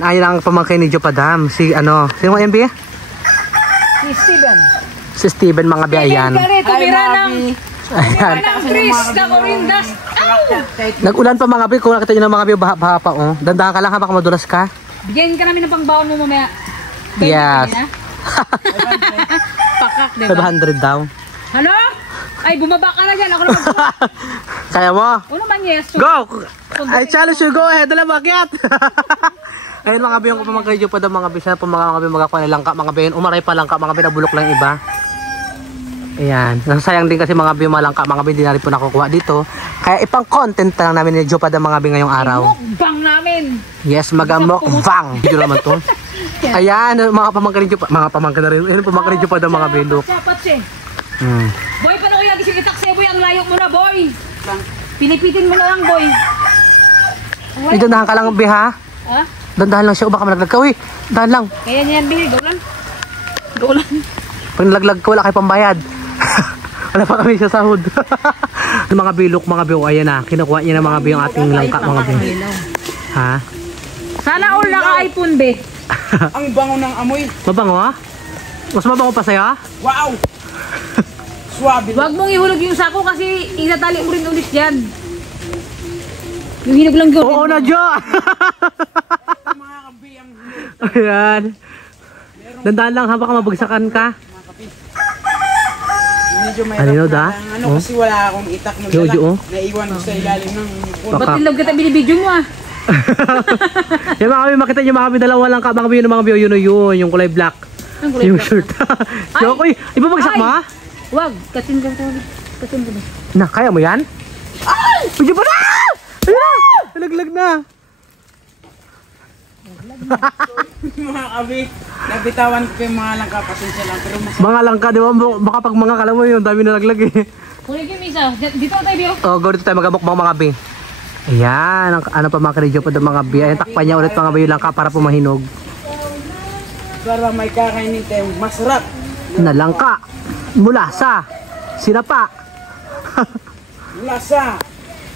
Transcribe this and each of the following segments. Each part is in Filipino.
Ay lang pamangkin ni Jopadam. Si ano? Sino mo MB? Si Steven. Si Steven mga biyayan. Ayan. Nag-ulan pa mga bi. Kung nakita nyo ng mga bi, baha pa oh. Dandahan ka lang ha, baka madulas ka. Bigyan ka namin ng pangbaon mo mamaya. Yes. Pakak, diba? 700 daw. Ano? Ay, bumaba ka na dyan. Ako naman. Kaya mo? Ano naman yes? Go! I challenge you, go ahead. Dala bakyat! Ayun mga bi, yung pamagkadyo pa daw mga bi. Sana po mga bi magakuha na langka. Mga bi, umaray pa langka. Mga bi, nabulok lang iba. Ayan. Nasasayang din kasi mga bi, mga langka. Mga bi, hindi na rin po nakukuha dito. Kaya ipang content na lang namin ni Jopada mga bi ngayong araw. Mukbang namin! Yes, mag-mukbang. Video naman to. Ayan, mga pamangkin pa. Mga pamangkin na rin. Ayun, pamangkin pa daw mga bi. Boy, paano kaya gising itakse, boy? Ang layo mo na, boy! Pinipitin mo na lang, boy. Dandahan ka lang, bi, ha? Ha? Dandahan lang siya, o baka malaglag ka. Uy, dandahan lang. Kaya niyan, bi. Gaulan. Gaulan. Pag nalaglag ka, wala kayo pambayad. Wala pa kami sa sahod. Mga bilok, mga biyo, ayan na. Kinukuha niya na mga biyo yung ating langka, mga biyo. Ha? Sana all naka-iPhone, be. Ang bango ng amoy. Mabango, ha? Mas mabango pa sa'yo, ha? Wow! Swabe. Huwag mong ihulog yung sako kasi itatali mo rin ulit dyan. Yung hinog lang yun. Oo na, Jo! Mga kabi ang Ayan. Dandahan lang, ha? Baka mabagsakan ka. medyo may Ano da? Ano kasi wala akong itak mo dala. Naiwan ko sa ilalim ng puno. Ba't nilog kita binibidyo mo ah? Yung mga kami makita nyo mga kami dalawa lang ka. Mga yun mga biyo yun yung kulay black. Yung shirt. Joke, uy, ibabagsak mo ha? Wag, katin ka ba? Katin ka ba? Na, kaya mo yan? Ay! Medyo pa na! Ayun na! Nalaglag na! Mga kabi, nabitawan ko yung mga langka, pasensya lang. Pero mga langka, di ba? Baka pag mga kala mo yun, dami nalaglag eh. Kunin yung isa. Dito tayo, Bio. Oh, go dito tayo magamukbang mga bi. Ayan, ano pa mga ka-radio pa ng mga bi. Ayan, takpan niya ulit mga bi yung langka para pumahinog. para may kakainin tayong masarap na langka mula sa sinapa. mula sa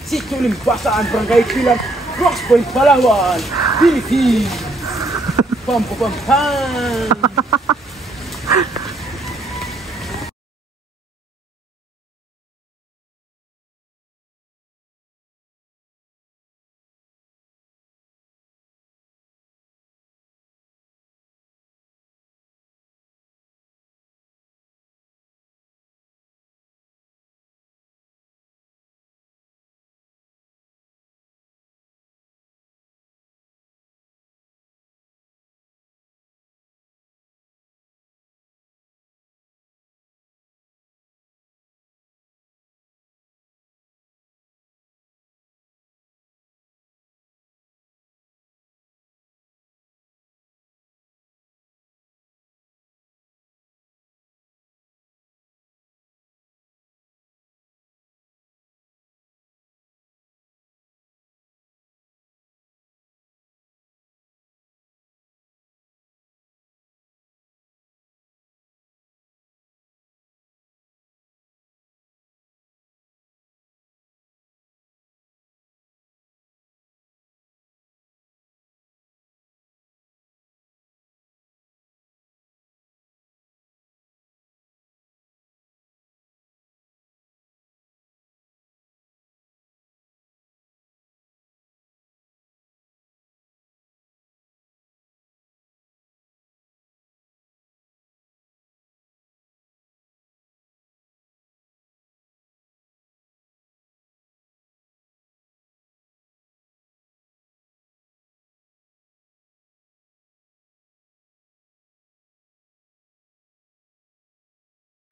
Sitio Limpasaan, Barangay Pilang, Ross Point, Palawan, Philippines. Pam pam pam.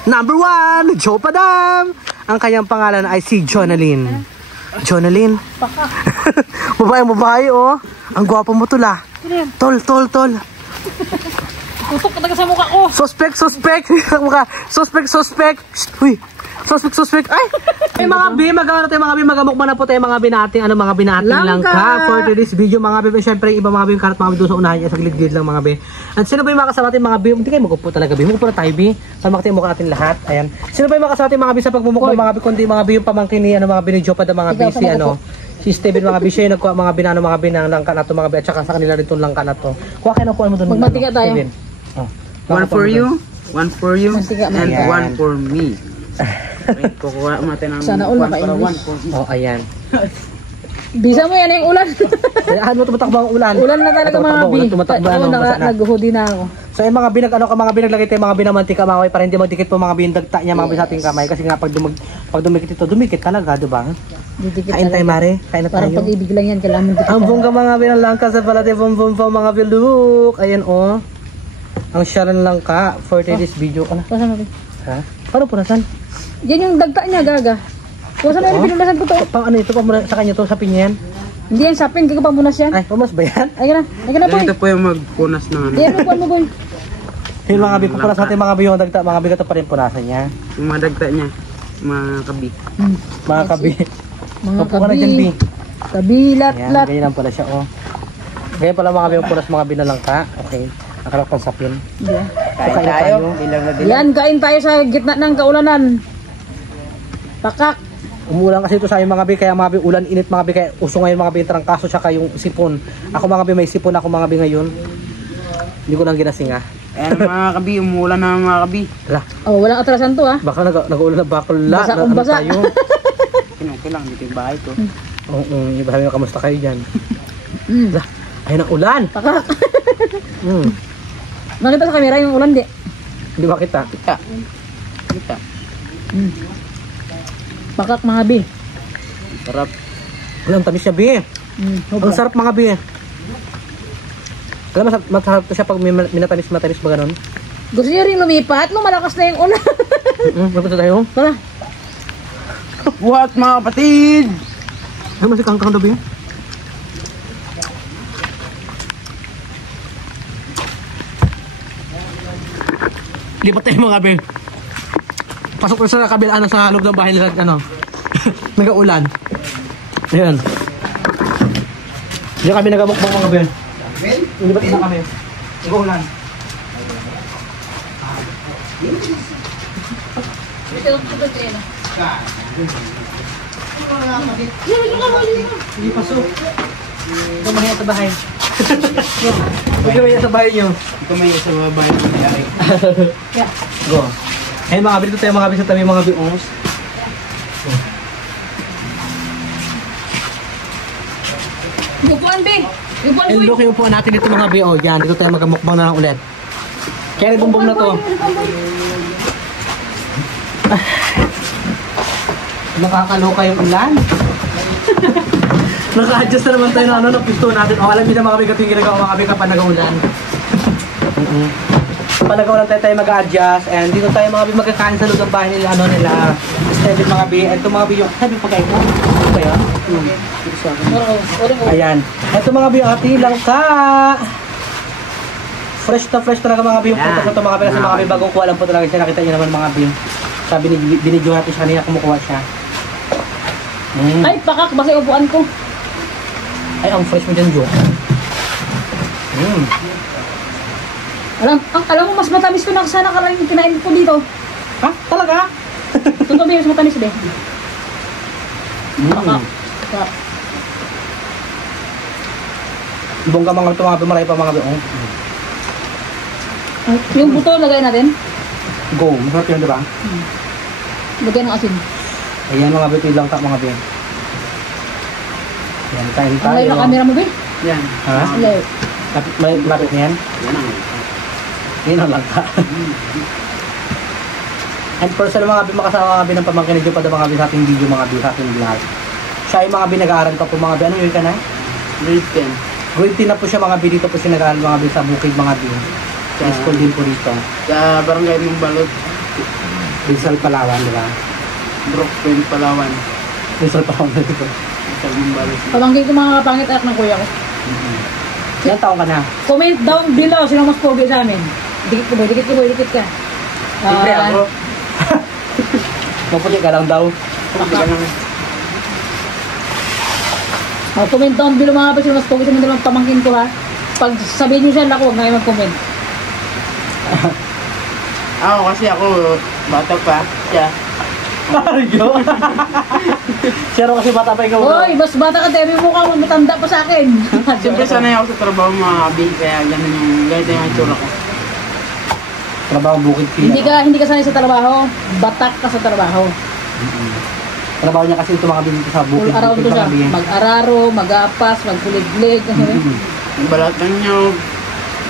Number 1, Joe Padam. Ang kanyang pangalan ay si Jonalyn. Jonalyn. Babae oh. Ang gwapo mo tula. Tol. Tutok ka sa mukha ko. Suspect. Suspect. Uy. Suspect. Ay, mga bi, magamukbang na po tayo mga binating langka for today's video mga bi. Syempre iba mga bi yung karat mga bi doon sa unahan niya sa gilid-gilid lang mga bi. At sino ba yung makasama natin mga bi? Hindi kayo magupo talaga bi. Magupo na tayo bi. Sama natin mukha natin lahat. Ayan. Sino ba yung makasama natin mga bi sa pagmumukbang mga bi kundi mga bi yung pamangkin ni mga bi ni Jopa da mga bi Si Steven mga bisyo yung nagkuha mga binano mga binang langka na to mga bi at saka sa kanila rin itong langka na to. Kuha kayo nakuha mo doon. Magmantika tayo. Steven. Oh, One for you, one for you, Mantika, and mantika. one for me. Wait, kukuha natin ang Sana all one para naka-English. one for me. Oh, ayan. Bisa mo yan yung ulan. Kailangan mo tumatakbo ang ulan. Ulan na talaga mga bi. Tumatakbo Oo, ano, basa na. nag-hoodie na ako. So yung mga binag ano ka mga binaglagay tayo mga binamantika mga kamay para hindi magdikit po mga bindagta niya mga sa ating kamay kasi nga pag dumikit ito dumikit talaga, 'di ba? Didikit Kain tayo talaga. mare, kain na Parang tayo. pag-ibig lang yan, kailangan dikit. Ang bongga mga binalangka sa palate bom mga biluk. Ayan oh. Ang Sharon langka for today's video ka na. Pasan natin. Ha? Paano punasan? Yan yung dagta niya, gaga. Pasan na yung pinulasan ko to. Pang ano ito pa sa kanya to sa pinyan? Hindi yan sapin, kaya pa munas yan. Ay, pumas ba yan? Ayun na boy. Ganito po yung magpunas ng ano. Yan, upuan mo boy. Yung mga bipupunas natin mga biyo dagta mga bigato pa rin punasan niya. Yung mga dagta niya, mga kabi. Mga kabi. Mga Upo ka na dyan, Bi. kabilat, Ayan, lat. ganyan lang pala siya, oh. Ganyan pala mga bipupunas mga binalangka. Okay. Nakalak pang sapin. Yeah. Kain tayo. Bilang na bilang. Yan, kain tayo sa gitna ng kaulanan. Pakak. Umulan kasi ito sa amin mga bi, kaya mga bi, ulan, init mga bi, kaya uso ngayon mga bi, yung trangkaso tsaka yung sipon. Ako mga bi, may sipon ako mga bi ngayon. Hindi ko nang ginasinga. Ayan mga kabi, umulan na mga kabi. Hala, Oh, walang atrasan to ha. baka nag-uulan na bakla. Basa kung basa. Tayo. Okay lang, dito yung bahay ko. Oo, iba sabi mo, kamusta kayo dyan? Mm. Hala, ayun ang ulan. Pakak. Hmm, Nakita sa kamera yung ulan di. hindi ba kita? Kita. Kita. Mm. Pakak mga bi. Sarap. Ulan, tamis siya bi. Mm. Ang sarap mga bi. Alam, masarap to siya pag may matamis ba ganun? Gusto niya rin lumipat, no malakas na yung ulan. Magpunta tayo. Tara. Buhat mga kapatid! Ano masih kangkang daw bi? Lipat tayo mga bi. Pasok na sa kabilaan sa loob ng bahay nila ano. Nag-uulan. Ayan. Diyan kami nagamukbang mga bi. Lipat na kami. Nag-uulan. Hindi pasok. Ito mahiya sa bahay. Huwag ka mahiya sa bahay nyo. Ito may isa mga bahay ng nangyari. Go. Ayun mga abit, ito tayo mga abit sa tabi mga bios. Upuan bi. Upuan And look yung po natin dito mga bio. Yan, dito tayo magkamukbang na lang ulit. Kaya bumbong na to. Nakakaloka yung ulan. Naka-adjust na naman tayo ng ano, ng piston natin. O, alam niyo na mga bigat yung ginagawa mga bigat kapag nag-ulan. Kapag nag-ulan tayo mag-adjust. And dito tayo mga bigat magkakain sa loob ng bahay nila, ano nila. Steady mga bigat. Ito mga bigat yung, sabi pagkain ko. Ano ba yan? Ayan. Ito mga bigat, ati langka. Fresh na fresh talaga mga bigat. Puto ko ito mga bigat. Kasi mga bigat bagong kuha lang po talaga siya. Nakita niyo naman mga bigat. Sabi ni binidyo natin siya kanina, kumukuha siya. Ay, pakak, basta yung upuan ko. Ay, ang fresh mo dyan, Jo. Alam mo, mas matamis ko na sana karang yung kinain ko dito. Ha? Talaga? Totoo ba mas matamis din? Pakak. Pakak. Ibong ka mga ito, mga bimaray pa mga biong. Yung buto, lagay natin. Go, masarap yun, di ba? Lagay ng asin. Ayan mga bito, lang tak mga biong. Ayan, kain Ang layo tayo. ng camera mo, be. Yan. Ha? Ang layo. Lapit na yan? Yan ang Yun ang langka. And personal mga bi, makasama mga bi ng pamangkin ni Jo pa mga bi sa ating video mga bi sa ating vlog. Siya ay mga bi nag-aaral pa po mga bi. Ano yun ka na? grade 10. Grade 10 na po siya mga bi. Dito po siya nag-aaral mga bi sa Bukid mga bi. Sa school din po dito. Sa barangay Mumbalot, Rizal Palawan, di ba? Brook Point, Palawan. Rizal Palawan na dito. Sa Mumbalot. Pamangkin ko mga kapangit anak ng kuya ko. Ilan taong ka na? Comment down below sino mas pogi sa amin. Dikit ko boy, dikit ko boy, dikit ka. Siyempre ako. Maputi ka lang daw. Comment down below mga kapatid, sino mas pogi sa amin dalawang pamangkin ko ha. Pag sabihin niyo siya, huwag na kayo mag-comment. Ako kasi ako, bata pa, siya. Arjo. Siya raw kasi bata pa ikaw. Hoy, mas bata ka, Temi, mukha mo matanda pa sa akin. Siyempre sanay ako sa trabaho mga abi, kaya ganito yung itsura ko. Trabaho bukid pila. Hindi ka sanay sa trabaho, batak ka sa trabaho. Trabaho niya kasi ito mga dito sa bukid. Full around to siya. Mag-araro, mag-apas, magkuliglig. Balat ng nyog.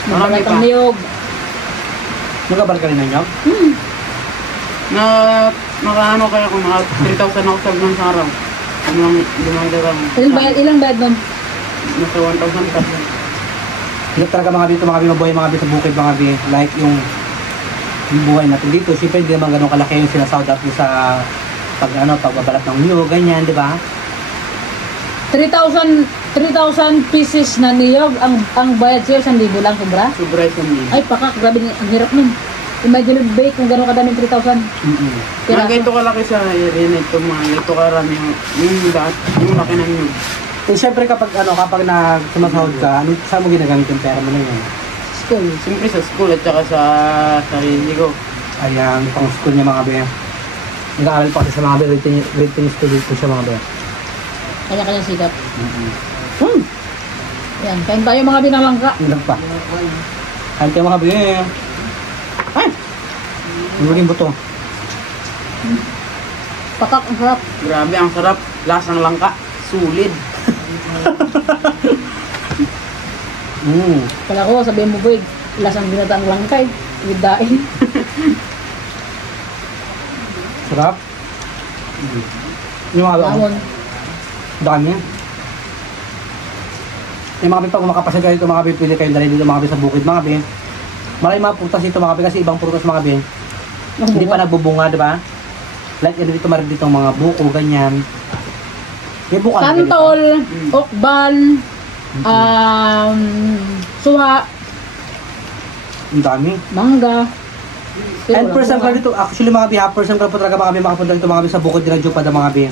Marami Magbalat pa. ang niyog. Magkabal ka rin na niyo? Na nakaano kaya kung mga 3,000 ako sa ng araw. Limang darang. Ilang bayad nun? Nasa 1,000 ka. Hindi talaga mga dito mga mabuhay mga sa bukid mga like yung buhay natin dito. Siyempre hindi naman ganun kalaki yung sinasawd natin sa pagbabalat ng niyog, ganyan, di ba? 3,000 pieces na niyog ang bayad sa'yo, 1,000 lang, sobra? Sobra isang libo. Ay, pakak, grabe, ang hirap nun. Imagine bake kung gano'n kadaming 3,000. Mga ganito kalaki sa area na ito, mga ganito karami yung laki ng nyug. Eh syempre kapag sumasahod ka, saan mo ginagamit yung pera mo na yun? School. Siyempre sa school at saka sa sarili ko. Ayan, pang school niya mga be. Nag-aaral pa kasi sa mga be, grade 10 student ko siya mga be. Kanya-kanyang sikap. Yan, kain tayo mga binalangka. Ilang pa. Kain kayo mga be. Ay! Nuling buto. Pakak, ang sarap. Grabe, ang sarap. Lasang langka. Sulit. Kala ko, sabihin mo, boy, lasang binataang langkay. With daing. Sarap. Yung mga Lamon. dami. Yung mga pag makapasya kayo dito mga be, pwede kayong dali dito mga be sa bukid mga be. Maraming mga prutas dito mga be kasi ibang prutas mga be. Hindi pa nagbubunga, di ba? Like ano dito marin dito mga buko, ganyan. May buko Santol, okban, suha, ang dami. mangga. And first time ka dito, actually mga be, first time ka po talaga mga be makapunta dito mga be sa bukid nila Jupada mga be.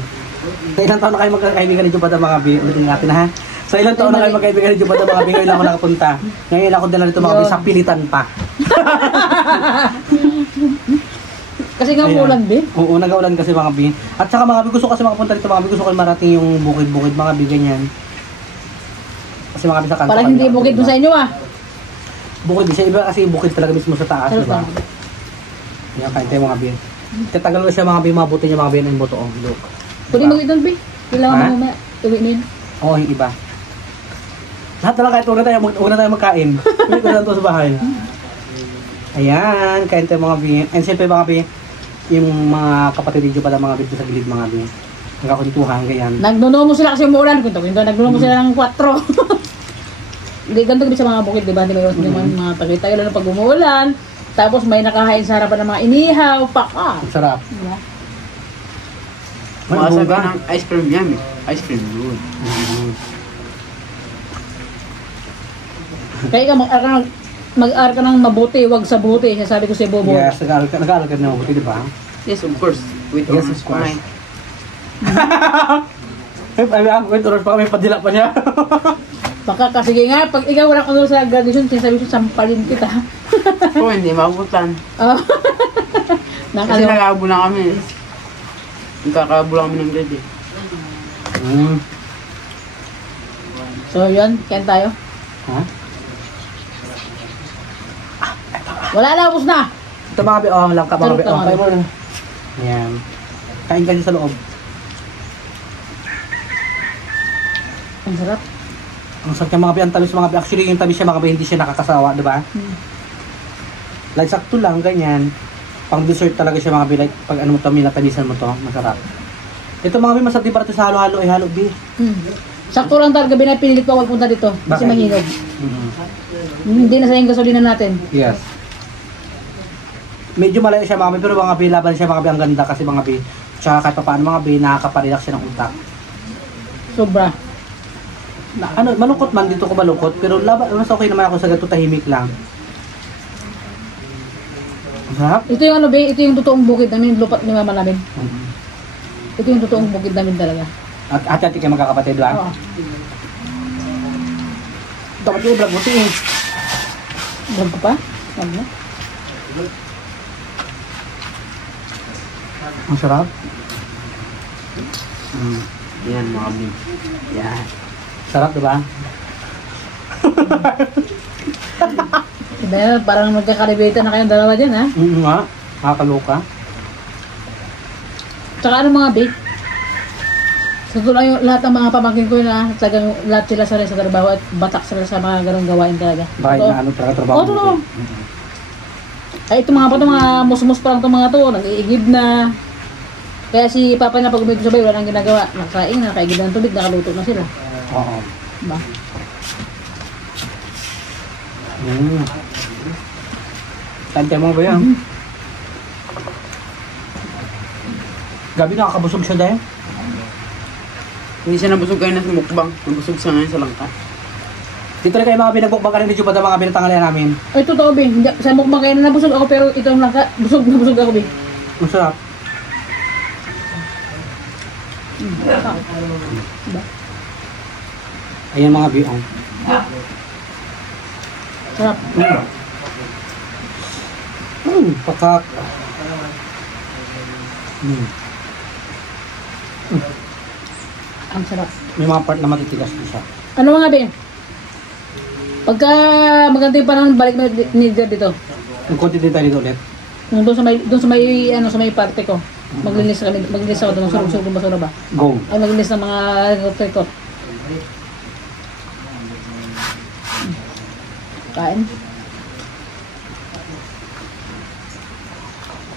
Sa ilang taon na kayo magkakaibigan ni Jupada mga be, ulitin natin ha. Sa ilang taon na kayo magkaibigan ni Jupada mga be, ngayon lang ako nakapunta. Ngayon lang ako dala dito mga be, sa pilitan pa. Kasi nga Ayan. ulan din. Oo, nag-aulan kasi mga be. At saka mga be, gusto kasi makapunta dito mga be, gusto ko marating yung bukid-bukid mga be, ganyan. Kasi mga be sa kanto. Parang hindi bukid mo sa inyo ah. Bukid, siya iba kasi bukid talaga mismo sa taas, di ba? Yan, kain tayo mga be. Tatagal ko siya mga be, mga buto niya mga be, ng buto. Oh, look. Pwede Diba? mag-idon, Pi. Kailangan Ha? mo mamaya. Uwi na yun. Oo, yung iba. Lahat na lang kahit huwag na tayo magkain. Hindi ko lang ito sa bahay. Ayan, kain tayo mga be. And siyempre mga be, yung mga kapatid dito pala mga be sa gilid mga be. Nagkakuntuhan, ganyan. Nagnuno mo sila kasi umuulan. Kwento, nagnuno mo sila ng 4. Hindi, ganito din sa mga bukid, di ba? Di ba yung mga tagay-tayo lang pag umuulan. Tapos may nakahain sa harapan ng mga inihaw, paka. Ang sarap. Diba? May Masabi bunga. ng ice cream yan eh. Ice cream yun. Kaya ka mag-aral ka ng mabuti, wag sa buti. Sabi ko si Bobo. Yes, nag-aaral ka na mabuti, di ba? Yes, of course. With Yes, of course. Wait, oras pa kami, padila pa niya. Baka sige nga, pag ikaw walang ano sa graduation, sinasabi ko, sampalin kita. Oo, hindi mabutan. Oh. Nang Kasi ano, nag-aabo lang kami. Nagkakaabo lang kami ng grade eh. so yun, kain tayo. Ha? Wala na, ubos na. Ito mga be, oh, lang ka mga be. Sarap Oh, naman. kain mo na. Ayan. Kain ka dyan sa loob. Ang sarap. Ang sarap yung mga be, ang tamis mga be. Actually, yung tamis siya mga be, hindi siya nakakasawa, di ba? Like, sakto lang, ganyan. Pang dessert talaga siya mga be, like, pag ano mo to, minatanisan mo to, masarap. Ito mga be, masarap din para ito sa halo-halo, halo be. Sakto lang talaga, pinilit ko ako punta dito. Kasi Bakit? mahinog. Hindi na sayang gasolina natin. Yes. Medyo malayo siya mga be, pero mga be, laban siya mga be, ang ganda kasi mga be. Tsaka kahit pa paano mga be, nakakaparelax siya ng utak. Sobra. Na, ano, malungkot man, dito ko malungkot, pero laban, mas okay naman ako sa ganito, tahimik lang. Masarap. Ito yung ano, be, ito yung totoong bukid namin, lupat ni mama namin. Ito yung totoong bukid namin talaga. At ati-ati kayo magkakapatid lang. Oo. Dapat yung vlog buti eh. Vlog ko pa? Vlog na. Ang sarap. Yan mga bi. Yan. Sarap diba? Diba, parang magkakalibita na kayong dalawa dyan, ha? Nga. Nakakaloka. Tsaka ano mga babe? Sa so, lang yung lahat ng mga pamangkin ko na talagang lahat sila sa trabaho at batak sila sa mga ganong gawain talaga. Bakit na ano talaga trabaho? Oo, totoo. Ay, ito mga pa ito, mga musmus pa lang itong mga to, nag-iigib na. Kaya si Papa na pag umigib sabay, wala nang ginagawa. Nakain na, nakaigib na ng tubig, nakaluto na sila. Oo. Diba? Tante mo ba yan? Gabi nakakabusog siya dahil. Hindi siya nabusog kayo na sa mukbang. Nabusog siya ngayon sa langka. Dito rin kayo mga binagmukbang ka rin ni Jupad ang mga binatangalian namin. Ay, totoo, be. Sa mukbang kayo na nabusog ako, pero ito lang ka, busog na busog ako, be. Ang sarap. Diba? Ayan mga biong. Sarap. Pakak. Ang sarap. May mga part na matitigas din siya. Ano mga, be? Pagka maganda yung panahon, balik na ni Jer dito. Yung konti din tayo dito ulit. Doon sa may parte ko. Maglinis ako doon, surog-surog basura ba? Go. Ay, maglinis ng mga hotel ko. Kain.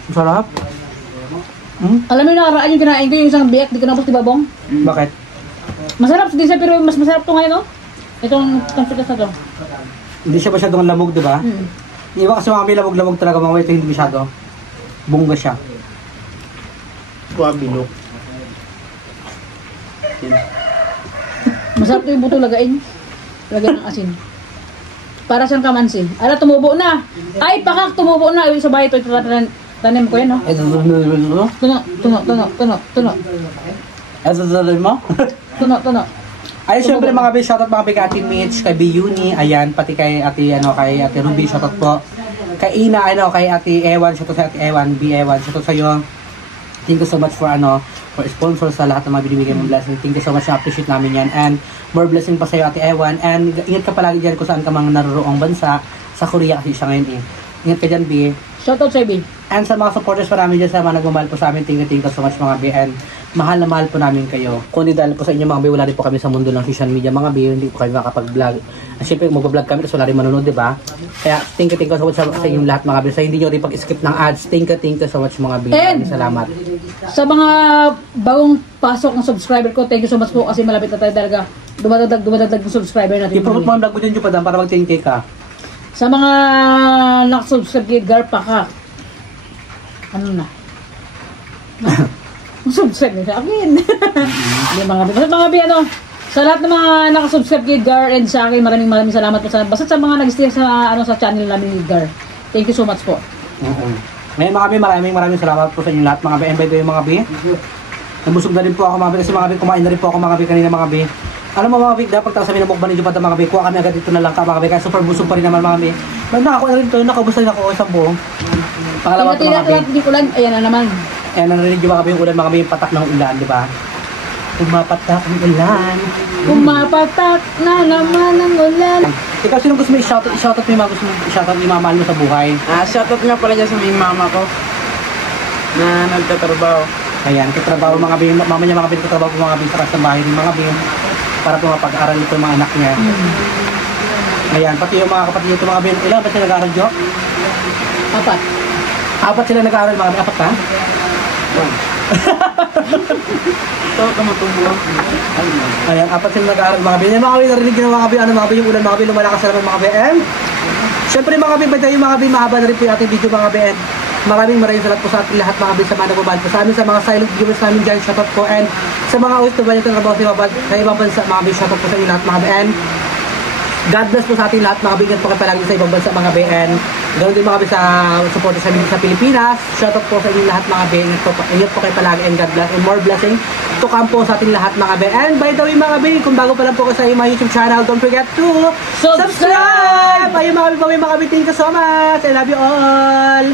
Ang sarap. Alam mo yung nakaraan yung kinain ko, yung isang biyak, di ko napos di babong. Bakit? Masarap, di siya, pero mas masarap to ngayon, no? Itong kampitas na to. Hindi siya masyadong lamog, di ba? Iba kasi mga may lamog-lamog talaga mga ito hindi masyado. Bungga siya. Suwabi look. Masarap to yung buto lagain. Lagain ng asin. Para siyang kamansin. Ala, tumubo na. Ay, pakak, tumubo na. Sa bahay ito, tanim ko yan, no? Tuno. Mo? Tuno. Ay, syempre mga be, shoutout mga be kay Ate Mitch, kay Biyuni, ayan, pati kay Ate, kay Ate Ruby, shoutout po. Kay Ina, kay Ate Ewan, shoutout sa Ate Ewan, B. Ewan, shoutout sa'yo. Thank you so much for, for sponsor sa lahat ng mga binibigay mong blessing. Thank you so much, na-appreciate namin yan. And more blessing pa sa'yo, Ate Ewan. And ingat ka palagi dyan kung saan ka mga naroroong bansa. Sa Korea kasi siya ngayon eh. Ingat ka dyan, B. Shoutout sa Ibi. And sa mga supporters pa namin dyan, sa mga nagmamahal po sa amin, thank you so much mga B. And mahal na mahal po namin kayo. Kundi dahil po sa inyo mga B, wala rin po kami sa mundo ng social media mga B, hindi po kami makapag-vlog. At syempre, mag-vlog kami, tapos wala rin manunod, di ba? Kaya, thank you so much sa inyong lahat mga B. Sa hindi nyo rin pag-skip ng ads, thank you so much mga B. And Salamat. sa mga bagong pasok ng subscriber ko, thank you so much po kasi malapit na tayo talaga. Dumadagdag ng subscriber natin. I-promote mo ang vlog mo dyan, Jupadan, para mag-10K ka. Sa mga nakasubscribe kay Garpa ka, ano na? Subscribe na sa akin. Hindi mga bi, sa lahat ng mga nakasubscribe kay Gar and sa akin, maraming salamat po sa basta sa mga nag-stay sa sa channel namin ni Gar. Thank you so much po. Ngayon mga bi, maraming salamat po sa inyo lahat mga bi. And by the way mga bi, nabusog na rin po ako mga bi kasi mga bi, kumain na rin po ako mga bi kanina mga bi. Alam mo mga bi, dapat tapos sabi na mukbang ni Jupadan mga bi, kuha kami agad dito na lang ka mga bi, kaya super busog pa rin naman mga bi. Nakakuha na rin ito, nakabusay na ako isang buong. Pangalawa ito mga bi. Hindi ko lang, ayan na naman. Eh, narinig yung mga yung ulan, mga yung patak ng ulan, di ba? Pumapatak ang ulan. Pumapatak na naman ang ulan. Ikaw, sino gusto mo i-shoutout? I-shoutout mo yung mga gusto mo i-shoutout yung mga mahal mo sa buhay. Shoutout nga pala dyan sa may mama ko na nagtatrabaho. Ayan, katrabaho mga bin, mama niya mga bin, katrabaho po mga bin sa kasang bahay ng mga bin para po mapag-aral ito yung mga anak niya. Ayan, pati yung mga kapatid nito mga bin, ilan ba sila nag-aaral, Jo? 4. 4 sila nag-aaral mga bin, 4 ka? Ito, kamatungbuhan. Ayan, 4 sila nag-aaral mga bin. Yung mga bin, narinig yung mga bin, mga bin yung ulan mga bin, lumalakas na naman mga bin. Siyempre mga bin, pwede yung mga bin, mahaba na rin po yung ating video mga bin. Maraming salamat po sa ating lahat mga bin sa mga nagmamahal po sa amin, sa mga silent viewers namin dyan, shoutout po. And sa mga OFW na trabaho sa ibang bansa mga bin, shoutout po sa inyo lahat mga bin. God bless po sa ating lahat mga bin, ingat po kayo palagi sa ibang bansa mga bin. Ganoon din mga bin sa support sa amin sa Pilipinas. Shoutout po sa inyo lahat mga bin, ingat po kayo palagi and God bless and more blessing to come po sa ating lahat mga bin. And by the way mga bin, kung bago pa lang po ko sa my YouTube channel, don't forget to subscribe! Ayun mga bin, thank you so much! I love you all!